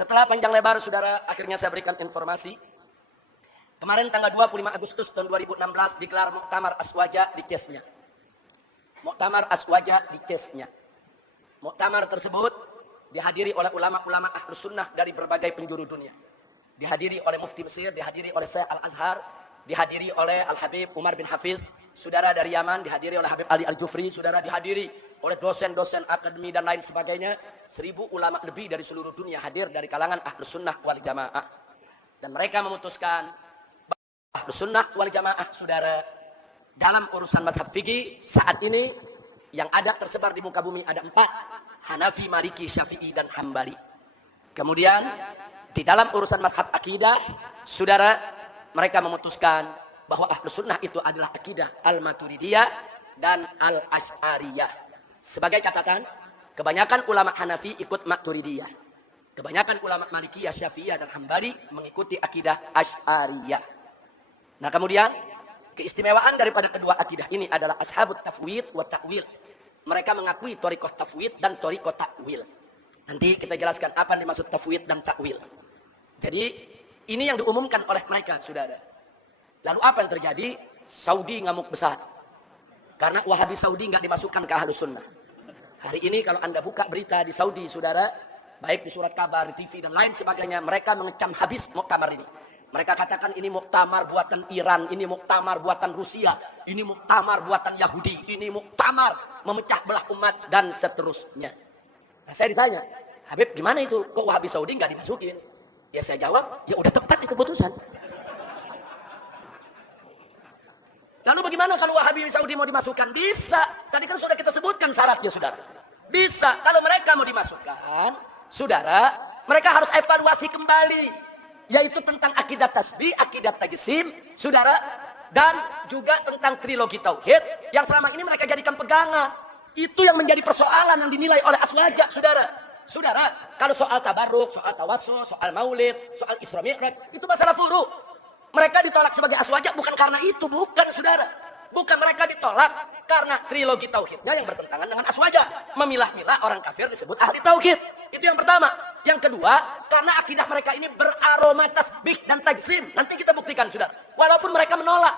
Setelah panjang lebar, saudara, akhirnya saya berikan informasi. Kemarin tanggal 25 Agustus tahun 2016 digelar Muktamar Aswaja di Kesnya. Muktamar Aswaja di Kesnya. Muktamar tersebut dihadiri oleh ulama-ulama Ahlus Sunnah dari berbagai penjuru dunia. Dihadiri oleh Mufti Mesir, dihadiri oleh Syekh Al-Azhar, dihadiri oleh Al-Habib Umar bin Hafiz, saudara dari Yaman, dihadiri oleh Habib Ali Al-Jufri, saudara dihadiri oleh dosen-dosen akademi dan lain sebagainya. 1000 ulama lebih dari seluruh dunia hadir dari kalangan Ahlus Sunnah wal Jamaah. Dan mereka memutuskan Ahlus Sunnah wal Jamaah, saudara, dalam urusan mazhab fikih saat ini yang ada tersebar di muka bumi ada 4, Hanafi, Maliki, Syafi'i, dan Hambali. Kemudian di dalam urusan mazhab akidah, saudara, mereka memutuskan bahwa Ahlus Sunnah itu adalah akidah Al-Maturidiyah dan Al-Asy'ariyah. Sebagai catatan, kebanyakan ulama Hanafi ikut Maturidiyah. Kebanyakan ulama Malikiyah, Syafi'iyah, dan Hambali mengikuti akidah Asy'ariyah. Nah, kemudian keistimewaan daripada kedua akidah ini adalah ashabut tafwid wa ta'wil. Mereka mengakui thariqah tafwid dan thariqah ta'wil. Nanti kita jelaskan apa yang dimaksud tafwid dan ta'wil. Jadi, ini yang diumumkan oleh mereka, saudara. Lalu apa yang terjadi? Saudi ngamuk besar. Karena Wahabi Saudi nggak dimasukkan ke Ahlus Sunnah. Hari ini kalau Anda buka berita di Saudi, saudara, baik di surat kabar, di TV, dan lain sebagainya, mereka mengecam habis muktamar ini. Mereka katakan ini muktamar buatan Iran, ini muktamar buatan Rusia, ini muktamar buatan Yahudi, ini muktamar memecah belah umat, dan seterusnya. Nah, saya ditanya, Habib gimana itu? Kok Wahabi Saudi nggak dimasukin? Ya saya jawab, ya udah tepat itu keputusan. Lalu bagaimana kalau Wahabi Saudi mau dimasukkan? Bisa. Tadi kan sudah kita sebutkan syaratnya, saudara. Bisa. Kalau mereka mau dimasukkan, saudara, mereka harus evaluasi kembali. Yaitu tentang akidah tasbih, akidah tajsim, saudara. Dan juga tentang trilogi tauhid yang selama ini mereka jadikan pegangan. Itu yang menjadi persoalan yang dinilai oleh Aswaja, saudara. Saudara, kalau soal tabarruk, soal tawassul, soal maulid, soal Isra Mi'raj, itu masalah furu'. Mereka ditolak sebagai Aswaja bukan karena itu, bukan, saudara. Bukan, mereka ditolak karena trilogi tauhidnya yang bertentangan dengan Aswaja. Memilah-milah orang kafir disebut ahli tauhid. Itu yang pertama. Yang kedua, karena akidah mereka ini beraroma tasbih dan tajsim. Nanti kita buktikan, saudara. Walaupun mereka menolak,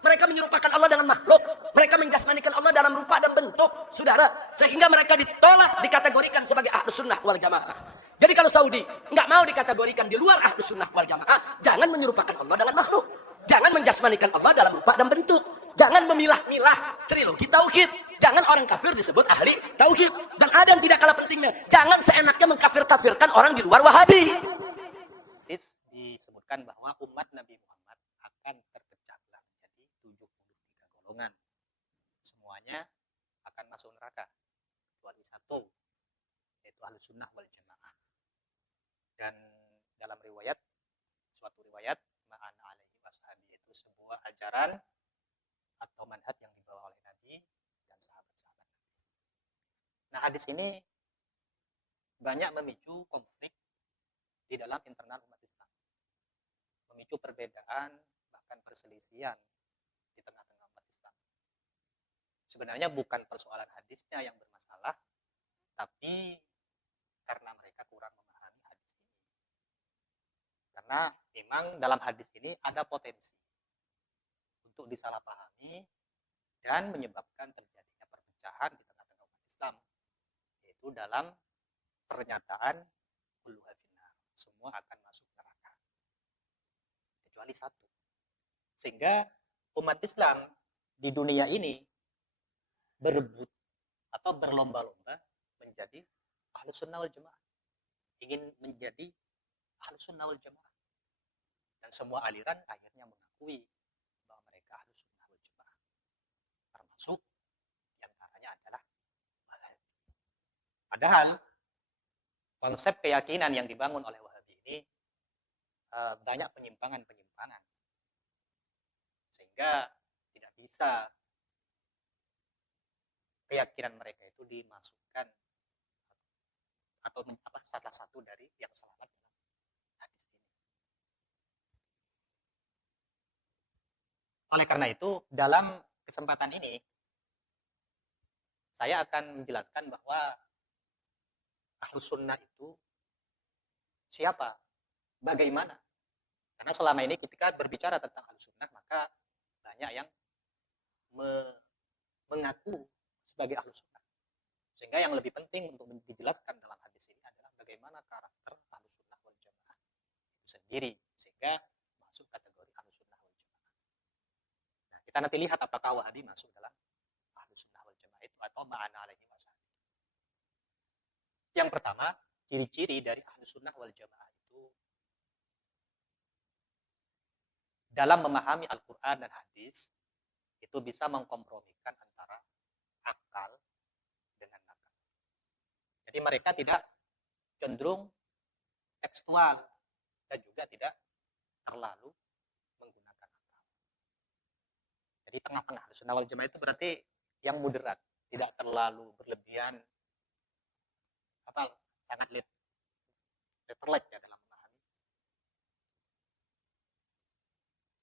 mereka menyerupakan Allah dengan makhluk, mereka menjasmanikan Allah dalam rupa dan bentuk, saudara, sehingga mereka ditolak, dikategorikan sebagai Ahlus Sunnah wal Jamaah. Jadi kalau Saudi nggak mau dikategorikan di luar Ahlus Sunnah wal Jamaah, jangan menyerupakan Allah dengan makhluk, jangan menjasmanikan Allah dalam rupa dan bentuk, jangan memilah-milah trilogi tauhid, jangan orang kafir disebut ahli tauhid, dan ada yang tidak kalah pentingnya, jangan seenaknya mengkafir-kafirkan orang di luar Wahabi. Disebutkan bahwa umat Nabi Muhammad akan terpecah belah menjadi 73 golongan. Semuanya akan masuk neraka kecuali satu, yaitu Ahlus Sunnah wal Jamaah. Dan dalam suatu riwayat, ma'ana alaihi washabi, itu sebuah ajaran atau manhaj yang dibawa oleh Nabi dan sahabat-sahabat Nabi. Nah, hadis ini banyak memicu konflik di dalam internal umat Islam. Memicu perbedaan, bahkan perselisihan di tengah-tengah umat Islam. Sebenarnya bukan persoalan hadisnya yang bermasalah, tapi karena mereka kurang memahami hadis ini. Karena memang dalam hadis ini ada potensi untuk disalahpahami dan menyebabkan terjadinya perpecahan di tengah-tengah umat Islam, yaitu dalam pernyataan kulluha finnar, semua akan masuk neraka kecuali satu. Sehingga umat Islam di dunia ini berebut atau berlomba-lomba menjadi Ahlus Sunnah wal Jamaah, ingin menjadi Ahlus Sunnah wal Jamaah, dan semua aliran akhirnya mengakui bahwa mereka Ahlus Sunnah wal Jamaah, termasuk yang antaranya adalah Wahabi. Padahal konsep keyakinan yang dibangun oleh Wahabi ini banyak penyimpangan-penyimpangan, sehingga tidak bisa keyakinan mereka itu dimasukkan atau salah satu dari yang selamat dalam hadis ini. Oleh karena itu, dalam kesempatan ini saya akan menjelaskan bahwa Ahlus Sunnah itu Siapa? Bagaimana? Karena selama ini ketika berbicara tentang Ahlussunnah, maka banyak yang mengaku sebagai Ahlussunnah. Sehingga yang lebih penting untuk dijelaskan dalam hadis ini adalah bagaimana karakter Ahlussunnah wal Jamaah itu sendiri, sehingga masuk kategori Ahlussunnah wal Jamaah. Nah, kita nanti lihat apakah Wahabi masuk dalam Ahlussunnah wal Jamaah itu atau ma'ana alaihi wasallam. Yang pertama, ciri-ciri dari Ahlussunnah wal Jamaah itu dalam memahami Al-Quran dan hadis itu bisa mengkompromikan antara akal dengan nakal. Jadi mereka tidak cenderung tekstual dan juga tidak terlalu menggunakan akal. Jadi tengah-tengah. Ahlussunnah wal Jamaah itu berarti yang moderat, tidak terlalu berlebihan, sangat letterlek ya dalam memahami.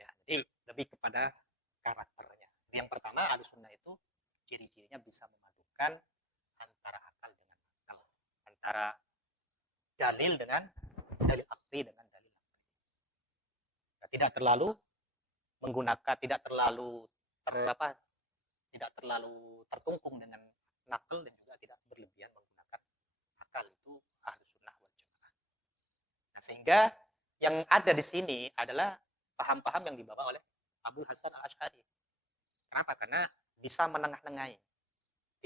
Ya, jadi lebih kepada karakternya. Yang pertama, Ahlussunnah itu ciri-cirinya bisa memadukan antara akal dengan akal, antara dalil dengan dalil akli dengan dalil akli. Nah, tidak terlalu menggunakan, tidak terlalu tertungkung dengan nakal dan juga tidak berlebihan menggunakan akal. Itu Ahlussunnah wal Jamaah. Nah, sehingga yang ada di sini adalah paham-paham yang dibawa oleh Abul Hasan Al-Asy'ari. Kenapa? Karena bisa menengah-nengahi,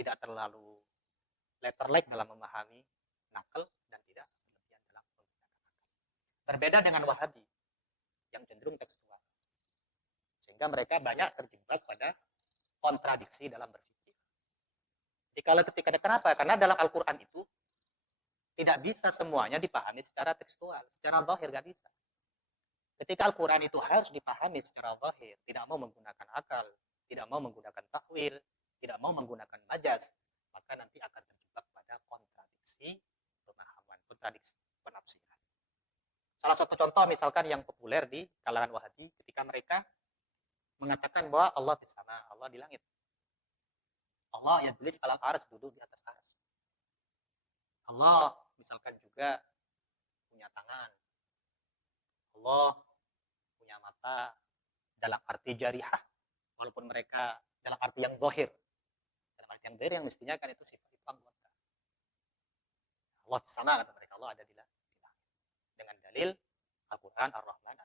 tidak terlalu letterlek dalam memahami nakal dan tidak berlebihan dalam menggunakan akal. Berbeda dengan Wahabi yang cenderung tekstual, sehingga mereka banyak terjebak pada kontradiksi dalam berpikir. Jadi kalau kenapa? Karena dalam Al-Quran itu tidak bisa semuanya dipahami secara tekstual, secara zahir nggak bisa. Ketika Al-Quran itu harus dipahami secara zahir, tidak mau menggunakan akal, tidak mau menggunakan takwil, tidak mau menggunakan majaz, maka nanti akan terjebak pada kontradiksi pemahaman, kontradiksi penafsiran. Salah satu contoh misalkan yang populer di kalangan Wahabi ketika mereka mengatakan bahwa Allah di sana, Allah di langit. Allah yajlis alal arsy, duduk di atas arsy. Allah misalkan juga punya tangan. Allah punya mata dalam arti jarihah, walaupun mereka dalam arti yang zahir. Dalam arti yang zahir yang mestinya kan itu sifat itu anggota. Allah di sana kata mereka, Allah ada di langit. Dengan dalil Al-Quran Ar-Rahman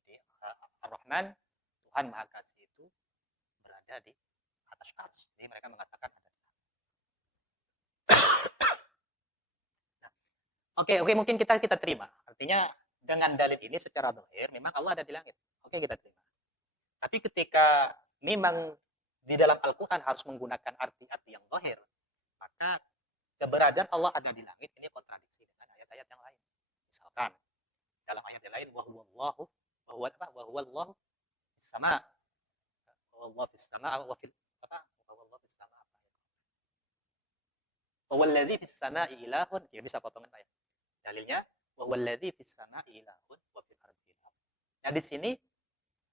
Jadi Ar-Rahman, Tuhan Maha Kasih itu berada di atas arsy. Jadi mereka mengatakan ada di langit. Nah, oke, mungkin kita terima. Artinya dengan dalil ini secara zahir memang Allah ada di langit. Oke, kita terima. Tapi ketika memang di dalam Al-Quran harus menggunakan arti-arti yang zahir, maka keberadaan Allah ada di langit ini kontradiksi dengan ayat-ayat yang lain. Misalkan dalam ayat yang lain, wa huwallahu fis sama, wallahu fis sama wa fil wallahu fis sama wa walladzi fis sama'i ilahun. Ya bisa potongan ayat. Dalilnya wa walladzi fis sama'i ilahun wa fil ardi ilahun. Nah, di sini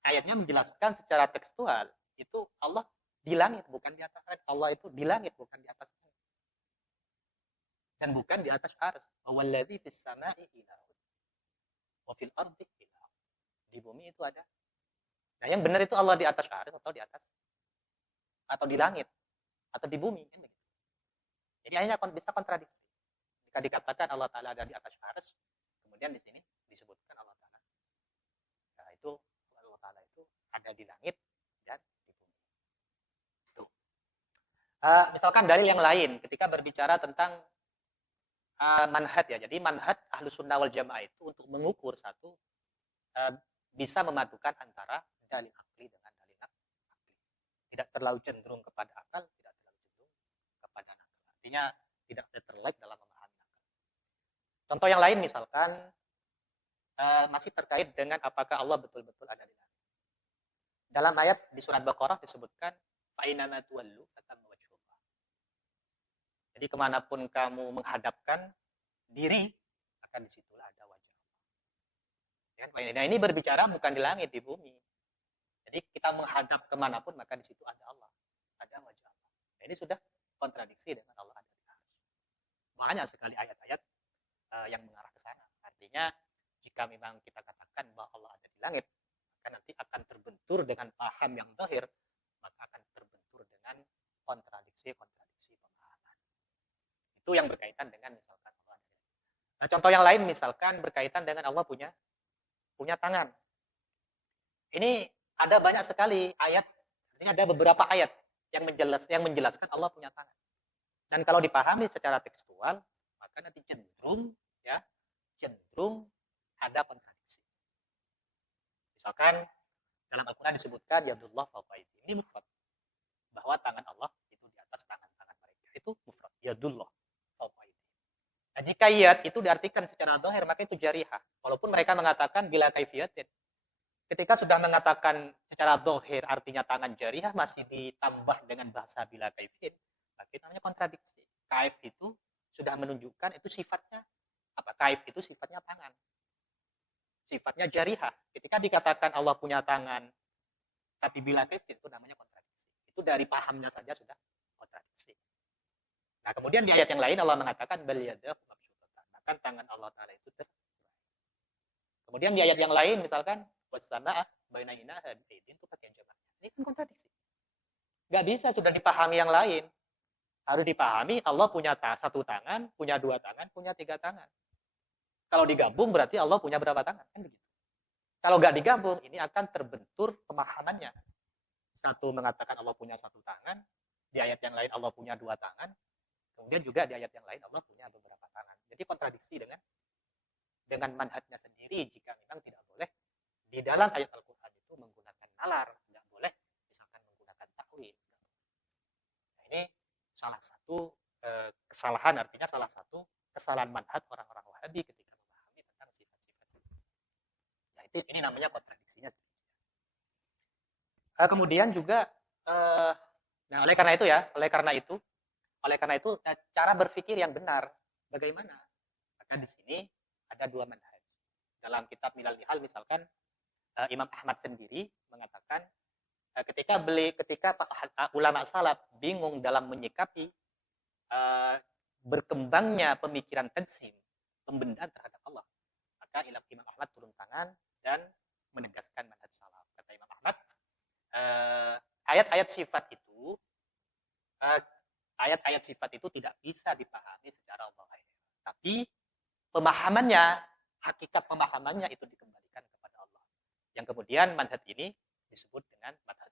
ayatnya menjelaskan secara tekstual itu Allah di langit bukan di atas langit. Allah itu di langit bukan di atas langit. Dan bukan di atas arsy. Wa walladzi fis sama'i ilahun wa fil ardi ilahun. Di bumi itu ada. Nah, yang benar itu Allah di atas arsy atau di atas atau di langit atau di bumi kan begitu. Jadi akhirnya bisa kontradiksi. Jika dikatakan Allah Ta'ala ada di atas arsy, kemudian di sini disebutkan Allah Ta'ala. Nah, itu Allah Ta'ala itu ada di langit dan di bumi. Itu. Misalkan dalil yang lain ketika berbicara tentang manhaj ya. Jadi manhaj Ahlussunnah wal Jamaah itu untuk mengukur satu bisa memadukan antara dalil akli dengan dalil akli. Tidak terlalu cenderung kepada akal, tidak terlalu cenderung kepada nakal. Artinya tidak terlalu dalam memahami nakal. Contoh yang lain misalkan masih terkait dengan apakah Allah betul-betul ada di langit. Dalam ayat di surat Baqarah disebutkan fa'inama tuwallu fatamma wajhullah. Jadi kemanapun kamu menghadapkan diri, akan disitulah ada wajah Allah. Nah, ini berbicara bukan di langit, di bumi. Jadi kita menghadap kemanapun, maka di situ ada Allah, ada wajah Allah. Nah, ini sudah kontradiksi dengan Allah ada di arsy. Makanya sekali ayat-ayat yang mengarah ke sana. Artinya jika memang kita katakan bahwa Allah ada di langit, maka nanti akan terbentur dengan paham yang zahir, maka akan terbentur dengan kontradiksi-kontradiksi pemahaman. Itu yang berkaitan dengan misalkan Allah ada di langit. Nah, contoh yang lain misalkan berkaitan dengan Allah punya tangan. Ini ada banyak sekali ayat, ini ada beberapa ayat yang menjelaskan Allah punya tangan. Dan kalau dipahami secara tekstual, maka nanti cenderung ada kontradiksi. Misalkan dalam Al-Quran disebutkan yadullah fawqa aydihim, ini mufrad, bahwa tangan Allah itu di atas tangan-tangan mereka. Itu mufrad, yadullah fawqa aydihim. Nah, jika yad itu diartikan secara zahir, maka itu jarihah. Walaupun mereka mengatakan bila kaifiyatin. Ketika sudah mengatakan secara zahir artinya tangan jarihah, masih ditambah dengan bahasa bila kaifin, maka itu namanya kontradiksi. Kaif itu sudah menunjukkan itu sifatnya apa? Kaif itu sifatnya tangan. Sifatnya jarihah. Ketika dikatakan Allah punya tangan, tapi bila kaifin itu namanya kontradiksi. Itu dari pahamnya saja sudah kontradiksi. Nah, kemudian di ayat yang lain Allah mengatakan bal yadahu mabsutatan. Maka tangan Allah Ta'ala itu kemudian di ayat yang lain misalkan wasama'a bainaina hadidin itu pakai jamak. Ini kan kontradiksi. Enggak bisa, sudah dipahami yang lain. Harus dipahami Allah punya satu tangan, punya dua tangan, punya tiga tangan. Kalau digabung berarti Allah punya berapa tangan? Kan begitu. Kalau enggak digabung, ini akan terbentur pemahamannya. Satu mengatakan Allah punya satu tangan, di ayat yang lain Allah punya dua tangan, kemudian juga di ayat yang lain Allah punya beberapa tangan. Jadi kontradiksi dengan manhajnya sendiri jika memang tidak boleh di dalam ayat Al-Quran itu menggunakan nalar, tidak boleh misalkan menggunakan takwil. Nah, ini salah satu kesalahan, artinya salah satu kesalahan manhaj orang-orang Wahabi ketika memahami tentang sifat-sifat itu. Nah, ini namanya kontradiksinya. Kemudian juga nah oleh karena itu cara berpikir yang benar bagaimana? Maka di sini ada dua manhaj. Dalam kitab Milal Nihal misalkan Imam Ahmad sendiri mengatakan ketika ulama salaf bingung dalam menyikapi berkembangnya pemikiran tanzim, pembendaan terhadap Allah, maka Imam Ahmad turun tangan dan menegaskan manhaj salaf. Kata Imam Ahmad, ayat-ayat sifat itu tidak bisa dipahami secara zahir, tapi hakikat pemahamannya itu dikembalikan kepada Allah. Yang kemudian manhaj ini disebut dengan manhaj